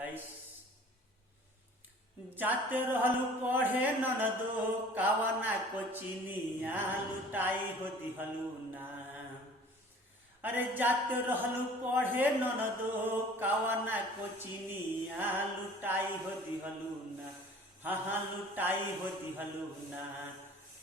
Guys. जाते रहलू पढ़े ननदो कावना को चिनिया लुटाई हो दिहलू ना। अरे जाते रहलू पढ़े ननदो कावना को चिनिया लुटाई हो दिहलू ना। हाँ लुटाई हो दिहलू ना।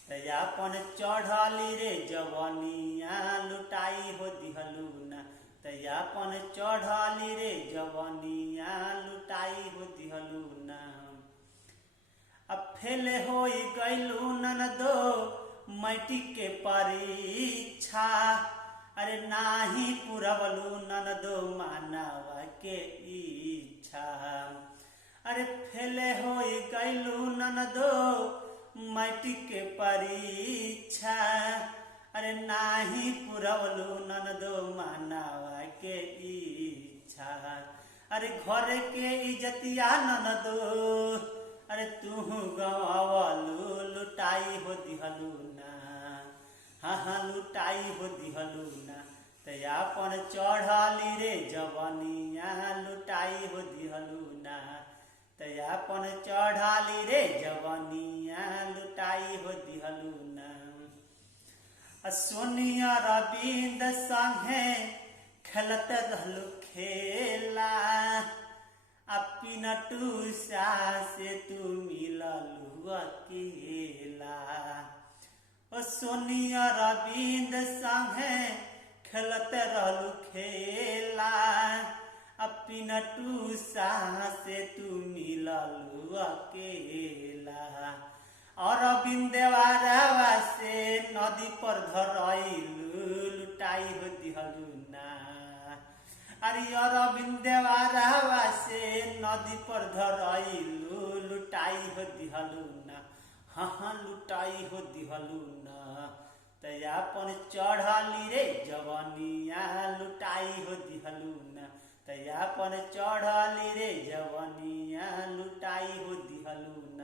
तयापन चढ़ली रे जवनिया लुटाई हो दिहलू ना। तयापन चढ़ली रे जवनिया लुटाई हो दिहलू ना। अब फेल हो गईलू ननदो मैट्रिक के परीक्षा। अरे नाही पुरवलू ननदो मानवा के इच्छा। अरे फेल हो गईलू ननदो मैट्रिक के परीक्षा। अरे नाही पुरवलू ननदो मानवा के इच्छा। अरे घर के इज्जतिया ननदो अरे तू गवावलू लुटाई हो दिहलू ना। हाँ लुटाई हो दिहलू ना। तयापन चढ़ली रे जवनिया लुटाई हो दिहलू ना। तयापन चढ़ली रे जवनिया लुटाई हो दिहलू ना। सोनिया रविंद संगे खेलत रहलू खेला। पिनटू से तू मिललू अकेला। ओ सोनिया रविंद संगे खेलत रहलू खेला। पिनटू से तू मिललू अकेला। और बिंदेवारवा से नदी पर धरलू लुटाई हो दिहलू ना। अरे अरविंदेवारवा से नदी पर धरलू लुटाई हो दिहलू ना। हाँ लुटाई हो दिहलू ना। तयापन चढ़ली रे जवनिया लुटाई हो दिहलू ना। तयापन चढ़ली रे जवनिया लुटाई हो दिहलू ना।